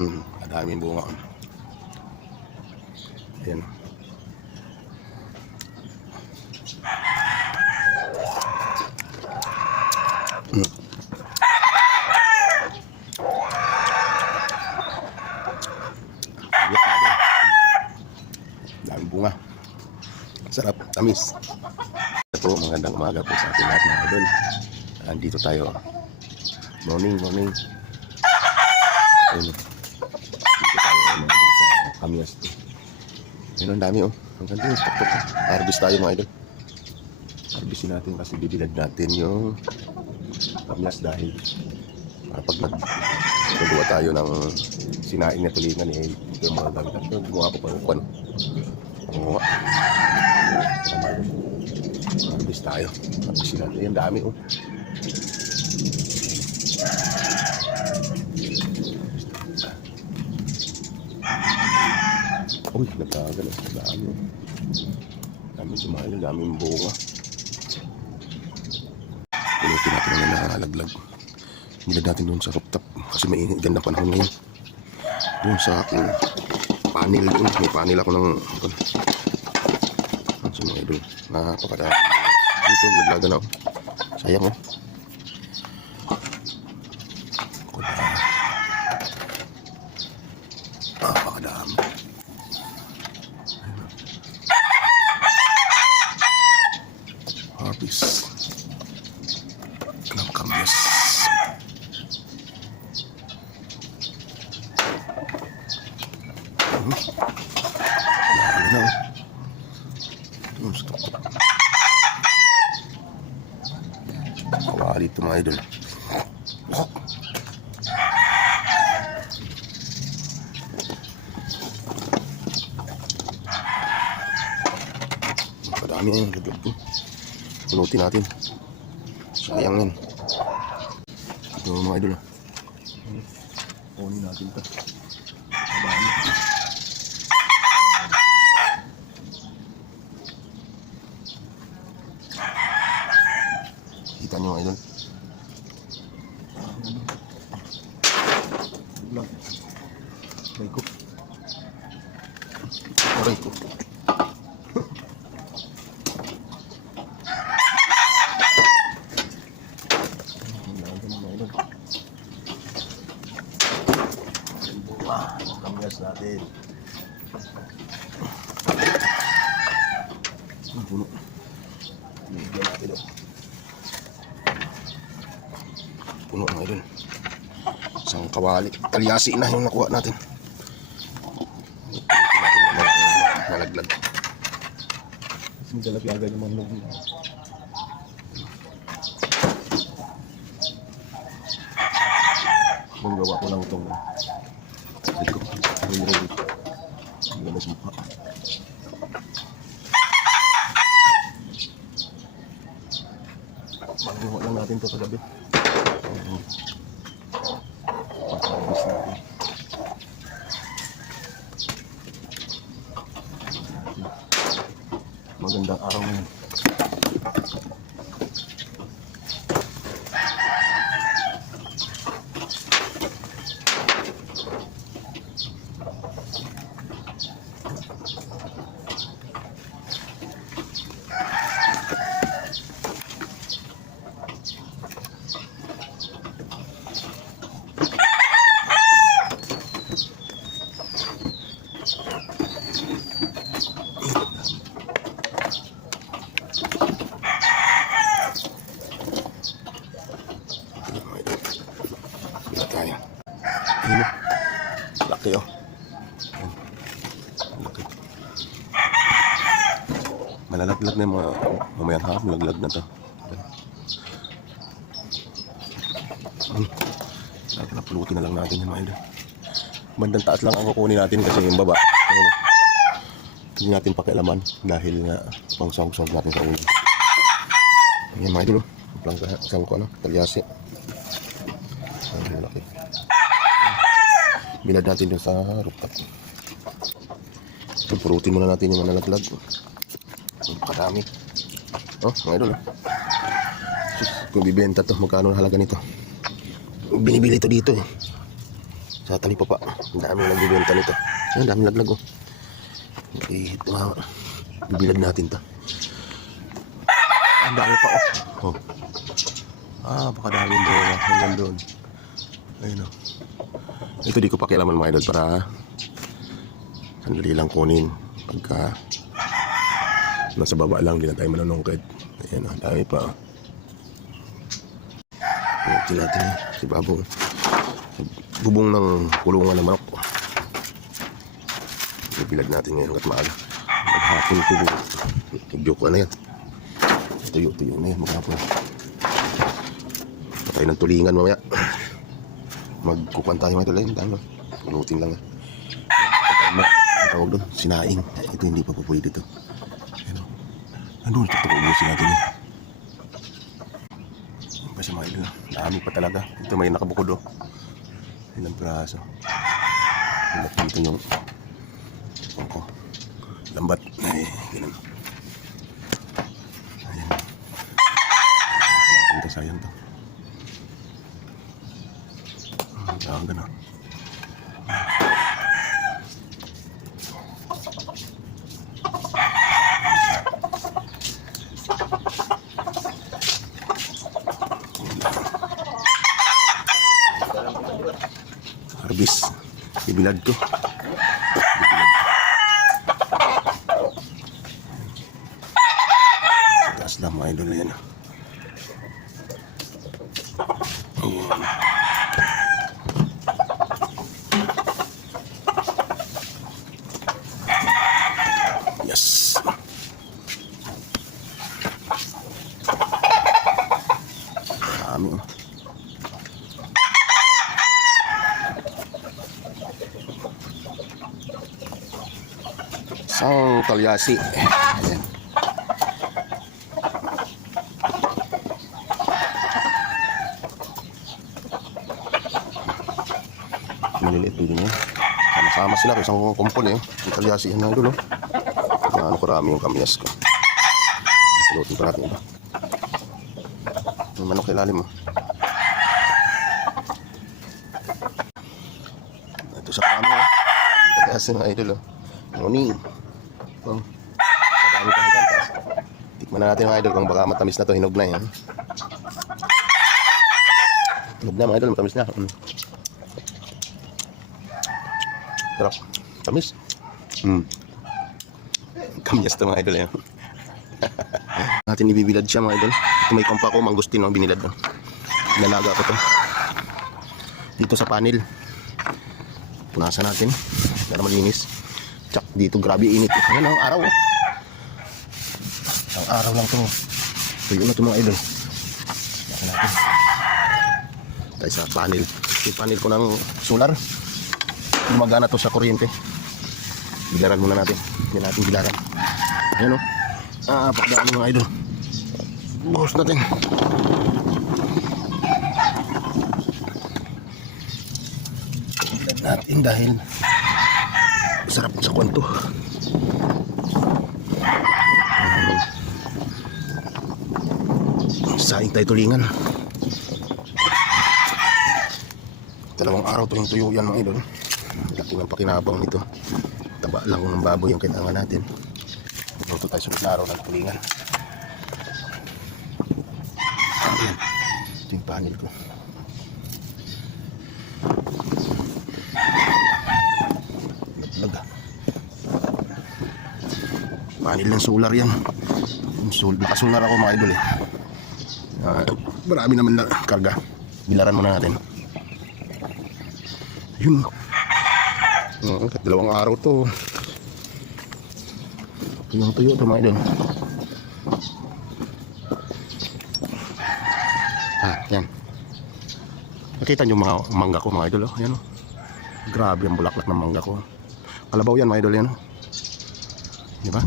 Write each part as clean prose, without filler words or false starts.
Madaming bunga. Ayan. Daming bunga. Sarap, tamis. Ito, magandang umaga po sa ating lahat mga idol. Andito tayo. Morning. Ayun. Dito tayo mga idol sa Kamias. Ayun, ang dami oh. Ang ganda yung stock. Harvest tayo mga idol. Harvestin natin kasi bibilad natin yung Kamias dahil pag nagagawa tayo ng sinaing na tulingan eh, ito yung mga gamit natin. Gumawa ko pa yung kwan. Gumawa. Harvest tayo. Harvestin natin. Yung dami oh. Uy, nagkagalas na dami. Dami sumali, daming bunga. Pinutin natin ang nakalaglag. Bilad natin doon sa rooftop kasi may ganda panahon ngayon. Doon sa aking panel doon. May panel ako ng sa mga idol. Napakadami. Dito, naglagan ako. Sayang oh. Napakadami. Harvest ng Kamias. Lalo na doon sa tuktok. Kawali ito mga idol. Kadami na yung laglag ko. Punutin natin. Sayang yun. Ito mga idol. Kunin natin ito. Kita nyo mga idol. Aray ko. Kamias natin. Ang puno. Bigyan natin o. Puno mga idol. Isang kawali. Kalyasi na yung nakuha natin. Malaglag. Kasi maglalagyagan yung manlog. Magawa ko lang itong ready. Ang galas mukha. Magawa lang natin ito kagabi. Pag-harvest natin. Magandang araw ngayon. Tayo. Ayun. Laki oh. Laki. Malalaglag na yung mga mamayang hapon. Malaglag na to. Napulutin na lang natin yung mga idol. Bandang taas lang ang kukunin natin kasi yung baba. Hindi natin pakialaman dahil nga pangsang-sang natin sa ulo. Ayan mga idol oh. Pangsang ko ano. Kalyasi. Ang laki. Bilad natin dun sa rooftop. Purutin muna natin yung manalaglag. Kadami. Oh, mga idol. Kung bibenta to, magkano ang halaga nito? Binibili ito dito eh. Sa talipapa. Ang dami nagbibenta nito. Ang dami laglag oh. Okay, ito nga. Bibilad natin to. Ang dami pa oh. Baka dami doon. Hanggang doon. Ayun oh. Ito di ko pakialaman mga idol para sandali lang kunin. Pagka nasa baba lang, di na tayo manunungkit. Ayan oh, dami pa oh. Ito natin si Babong. Bubong ng kulungan ng manok. Bibilad natin ngayon hanggat maaga. Maghapon ko. Joke na yan. Tuyo na yan maghapon. Patay ng tulingan mamaya. Magkukuhan tayo mga tuloy. Dami. Punutin lang. Ang tawag doon. Sinaing. Ito hindi pa pwede ito. Ano? Ito ubusin natin yun. Kasi mga idol. Dami pa talaga. Ito may nakabukod oh. Ilang piraso. Lambat dito yung lambat. Ay, ganun. Ayan. Ito sayang to. Ganun. Harbis. Ibilad ko. Taas lang mga idol yan. Ayan. Yes. Dami oh. Isang kalyasi. Ayan. Maliliit din niya. Sama-sama sila. Isang kumpon eh. Yung kalyasi yan na dulo. Ano karami yung kamyas ko. Pilotin pa natin ito. Yung manok ilalim mo. Ito sa kami oh. Pagkasi ng idol oh. Morning. Oh. Dami pa higantas. Tikman na natin mga idol kung baka matamis na to. Hinog na yan. Hinog na mga idol. Matamis na. Sarap. Tamis. Kamyas to mga idol yan. Natin ibibilad siya mga idol. Ito may kompa ko. Mangustin ang binilad. Nalaga ko to. Dito sa panel. Punasan natin. Para malinis. Tsak dito grabe init. Ayan ang araw. Ang araw lang to. Tuyo na ito mga idol. Yakin natin. Tayo sa panel. Yung panel ko ng solar. Gumagana to sa kuryente. Bilaran muna natin. Yan natin bilaran. Ayan o. Pakdaan mga idol. Buhos natin. Bilan natin dahil sarap sa kwanto. Saing tayo tulingan. Dalawang araw to yung tuyo yan mga idol. Laki ng pakinabang nito. Taba lang ng baboy yung kailangan natin. Luto tayo sunod na araw ng tulingan. Ayan. Ito yung panel ko. Laga. Panel ng solar yan. Nakasular ako mga idol eh. Marami naman na karga. Bilaran muna natin. Yun. Dalawang araw to. Yung tuyo to mga idol. Yan. Nakita nyo mga mangga ko mga idol oh. Yan oh. Grabe ang bulaklak ng mangga ko. Kalabaw yan mga idol yan oh. Diba?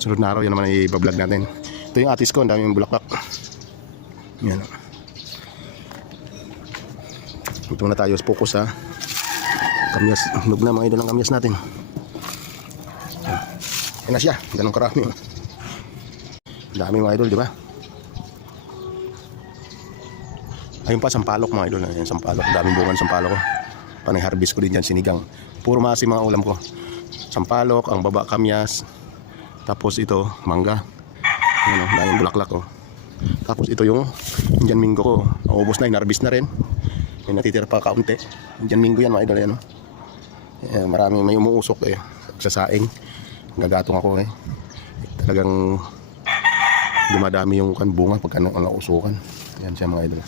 Sunod na araw yan naman i-vlog natin. Ito yung atis ko, ang dami yung bulaklak. Yan oh. Ito na tayo focus sa kamyas. Hinog na mga idol ang kamyas natin. Yan na siya. Ganun karami. Dami mga idol, di ba? Ayun pa, sampalok mga idol. Ayan, sampalok. Daming bunga ng sampalok ko. Panay-harvest ko din dyan, sinigang. Puro maasim mga ulam ko. Sampalok, ang baba kamyas. Tapos ito, mangga. Ayan, dahil yung bulaklak ko. Tapos ito yung Indian Mingo ko. Naubos na, inarbis na rin. May natitira pa kaunti. Indian Mingo yan mga idol. Yan, marami may umuusok sa saing. Gagatong ako Talagang dumadami yung bunga pagka nausukan. Yan siya mga idol.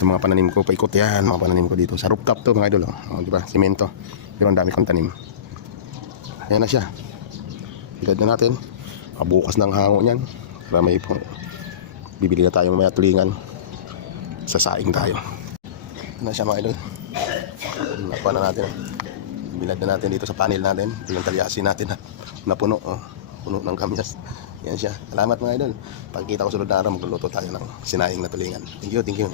Yung mga pananim ko, paikot yan. Mga pananim ko dito. Sa rooftop to mga idol. Diba? Simento. Pero ang dami kong tanim. Ayan na siya. Bilad na natin. Bukas ng hango niyan. Para may bibili na tayo mamaya tulingan. Sasaing tayo. Ito na siya mga idol. Nakuha na natin. Bilad na natin dito sa panel natin. Ito yung talyasin natin na puno. Puno ng kamyas. Yan siya. Salamat mga idol. Pagkita ko sunod na araw, magluluto tayo ng sinaing na tulingan. Thank you, thank you.